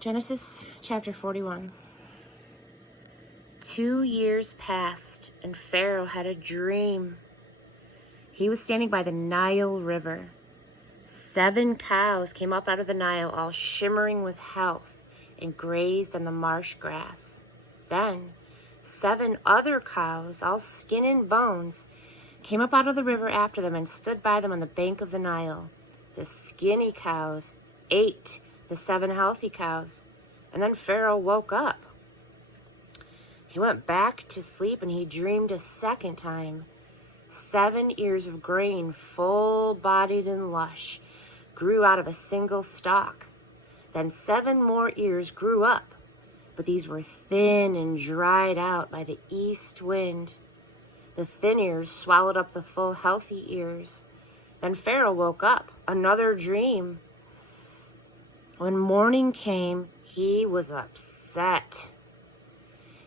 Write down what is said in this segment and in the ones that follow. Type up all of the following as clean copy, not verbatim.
Genesis chapter 41. 2 years passed, and Pharaoh had a dream. He was standing by the Nile River. 7 cows came up out of the Nile, all shimmering with health, and grazed on the marsh grass. Then 7 other cows, all skin and bones, came up out of the river after them and stood by them on the bank of the Nile. The skinny cows ate the 7 healthy cows, and then Pharaoh woke up. He went back to sleep, and he dreamed a second time. 7 ears of grain, full-bodied and lush, grew out of a single stalk. Then 7 more ears grew up, but these were thin and dried out by the east wind. The thin ears swallowed up the full, healthy ears. Then Pharaoh woke up. Another dream. When morning came, he was upset.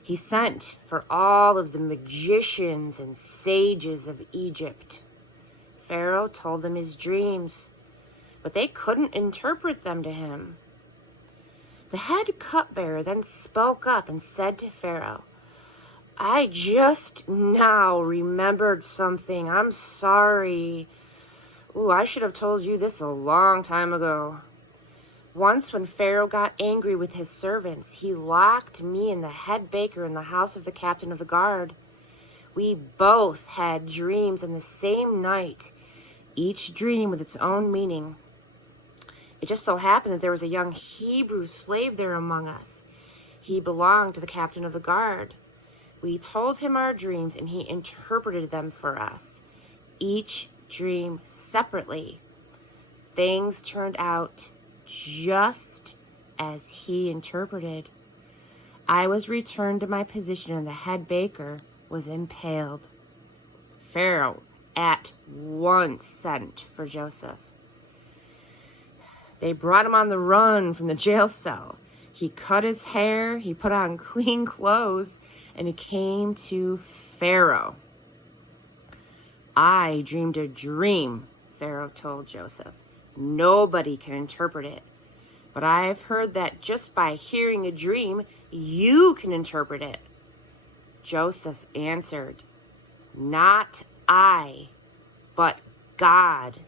He sent for all of the magicians and sages of Egypt. Pharaoh told them his dreams, but they couldn't interpret them to him. The head cupbearer then spoke up and said to Pharaoh, "I just now remembered something. I'm sorry. I should have told you this a long time ago. Once when Pharaoh got angry with his servants, he locked me and the head baker in the house of the captain of the guard. We both had dreams on the same night, each dream with its own meaning. It just so happened that there was a young Hebrew slave there among us. He belonged to the captain of the guard. We told him our dreams, and he interpreted them for us, each dream separately. Things turned out just as he interpreted. I was returned to my position, and the head baker was impaled." Pharaoh at once sent for Joseph. They brought him on the run from the jail cell. He cut his hair, he put on clean clothes, and he came to Pharaoh. "I dreamed a dream," Pharaoh told Joseph. "Nobody can interpret it. But I've heard that just by hearing a dream, you can interpret it." Joseph answered, "Not I, but God.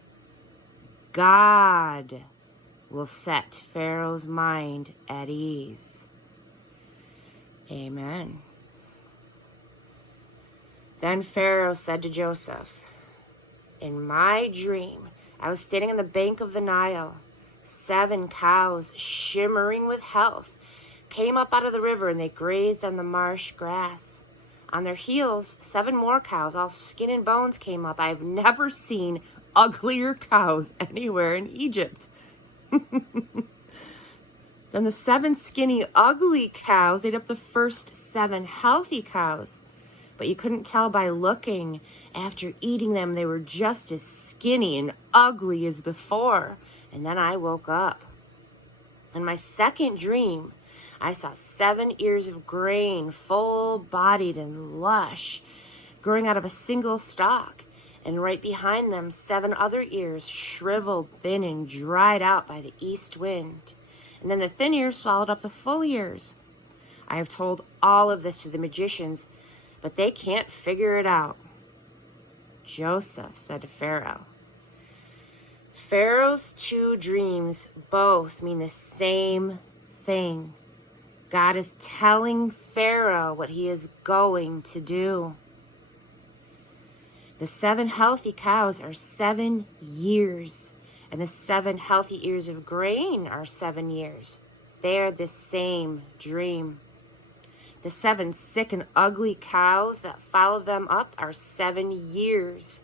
God will set Pharaoh's mind at ease." Amen. Then Pharaoh said to Joseph, "In my dream, I was standing on the bank of the Nile. 7 cows, shimmering with health, came up out of the river, and they grazed on the marsh grass. On their heels, 7 more cows, all skin and bones, came up. I've never seen uglier cows anywhere in Egypt." Then the 7 skinny, ugly cows ate up the first 7 healthy cows. But you couldn't tell by looking. After eating them, they were just as skinny and ugly as before. And then I woke up. In my second dream, I saw 7 ears of grain, full-bodied and lush, growing out of a single stalk. And right behind them, 7 other ears, shriveled, thin, and dried out by the east wind. And then the thin ears swallowed up the full ears. I have told all of this to the magicians, but they can't figure it out. Joseph said to Pharaoh, "Pharaoh's 2 dreams both mean the same thing. God is telling Pharaoh what he is going to do. The 7 healthy cows are 7 years, and the 7 healthy ears of grain are 7 years. They are the same dream. The 7 sick and ugly cows that followed them up are 7 years.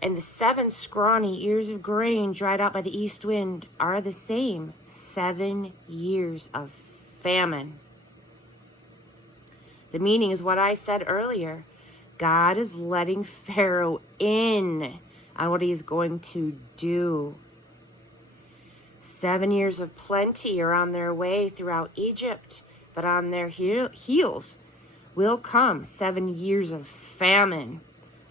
And the 7 scrawny ears of grain dried out by the east wind are the same 7 years of famine." The meaning is what I said earlier. God is letting Pharaoh in on what he is going to do. 7 years of plenty are on their way throughout Egypt, but on their heels will come 7 years of famine,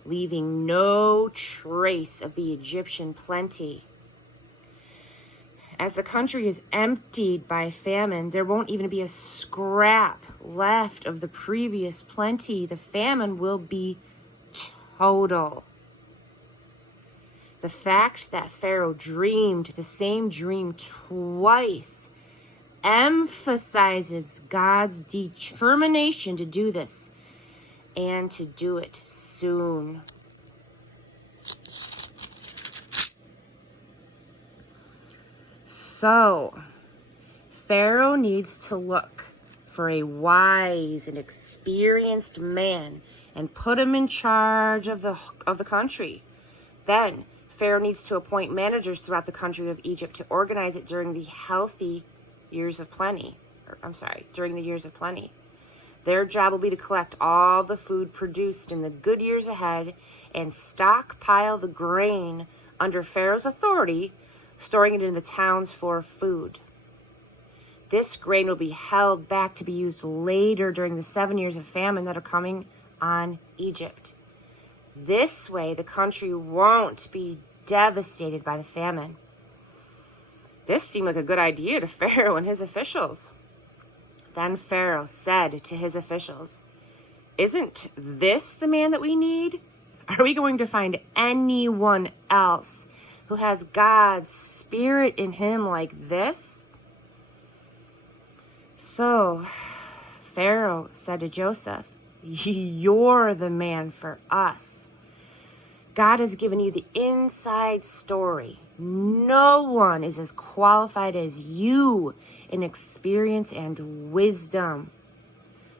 leaving no trace of the Egyptian plenty. As the country is emptied by famine, there won't even be a scrap left of the previous plenty. The famine will be total. The fact that Pharaoh dreamed the same dream twice emphasizes God's determination to do this and to do it soon. So, Pharaoh needs to look for a wise and experienced man and put him in charge of the country. Then, Pharaoh needs to appoint managers throughout the country of Egypt to organize it during the years of plenty. Their job will be to collect all the food produced in the good years ahead and stockpile the grain under Pharaoh's authority, storing it in the towns for food. This grain will be held back to be used later during the 7 years of famine that are coming on Egypt. This way, the country won't be devastated by the famine. This seemed like a good idea to Pharaoh and his officials. Then Pharaoh said to his officials, "Isn't this the man that we need? Are we going to find anyone else who has God's Spirit in him like this?" So Pharaoh said to Joseph, "You're the man for us. God has given you the inside story. No one is as qualified as you in experience and wisdom.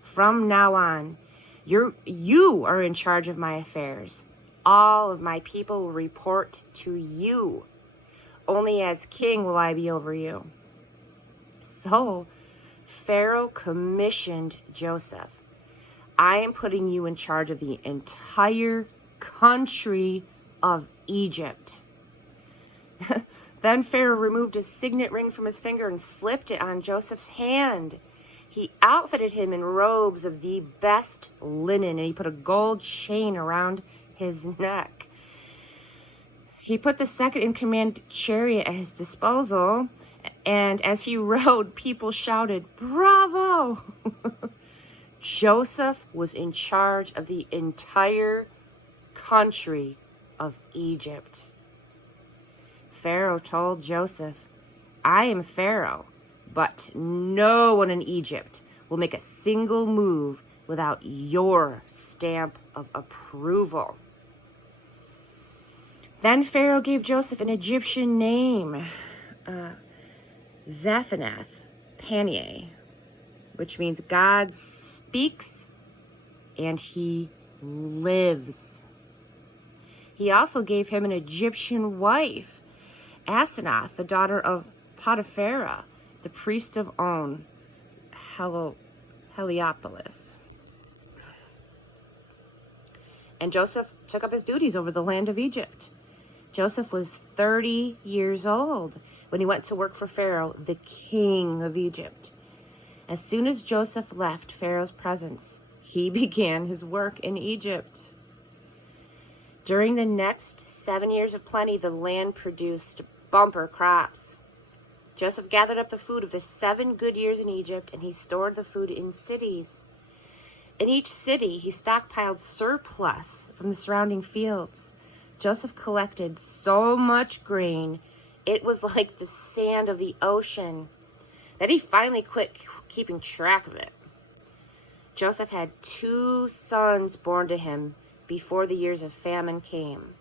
From now on, you are in charge of my affairs. All of my people will report to you. Only as king will I be over you." So Pharaoh commissioned Joseph. "I am putting you in charge of the entire country of Egypt." Then Pharaoh removed his signet ring from his finger and slipped it on Joseph's hand. He outfitted him in robes of the best linen, and he put a gold chain around his neck. He put the second-in-command chariot at his disposal, and as he rode, people shouted, "Bravo!" Joseph was in charge of the entire country of Egypt. Pharaoh told Joseph, "I am Pharaoh, but no one in Egypt will make a single move without your stamp of approval." Then Pharaoh gave Joseph an Egyptian name, Zaphanath-Paneah, which means God speaks and he lives. He also gave him an Egyptian wife, Asenath, the daughter of Potiphera, the priest of On, Heliopolis. And Joseph took up his duties over the land of Egypt. Joseph was 30 years old when he went to work for Pharaoh, the king of Egypt. As soon as Joseph left Pharaoh's presence, he began his work in Egypt. During the next 7 years of plenty, the land produced bumper crops. Joseph gathered up the food of the 7 good years in Egypt, and he stored the food in cities. In each city, he stockpiled surplus from the surrounding fields. Joseph collected so much grain, it was like the sand of the ocean, that he finally quit keeping track of it. Joseph had 2 sons born to him before the years of famine came.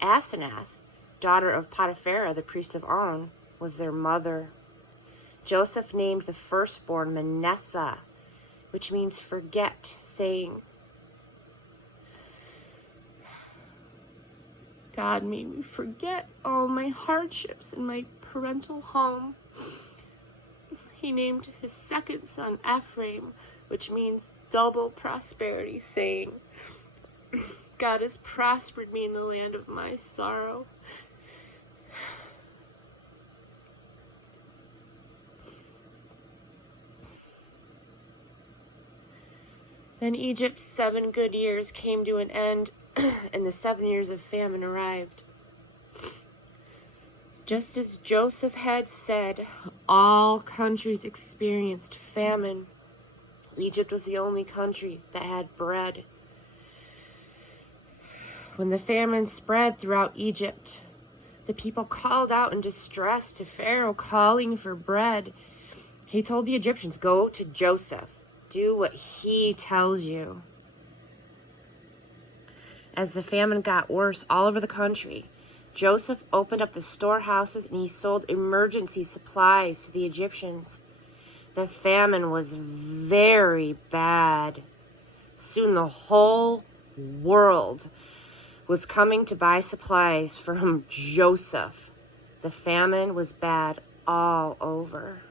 Asenath, daughter of Potiphera, the priest of On, was their mother. Joseph named the firstborn Manasseh, which means forget, saying, "God made me forget all my hardships in my parental home." He named his second son Ephraim, which means double prosperity, saying, "God has prospered me in the land of my sorrow." Then Egypt's 7 good years came to an end, and the 7 years of famine arrived. Just as Joseph had said, all countries experienced famine. Egypt was the only country that had bread. When the famine spread throughout Egypt, the people called out in distress to Pharaoh, calling for bread. He told the Egyptians, "Go to Joseph. Do what he tells you." As the famine got worse all over the country, Joseph opened up the storehouses and he sold emergency supplies to the Egyptians. The famine was very bad. Soon the whole world was coming to buy supplies from Joseph. The famine was bad all over.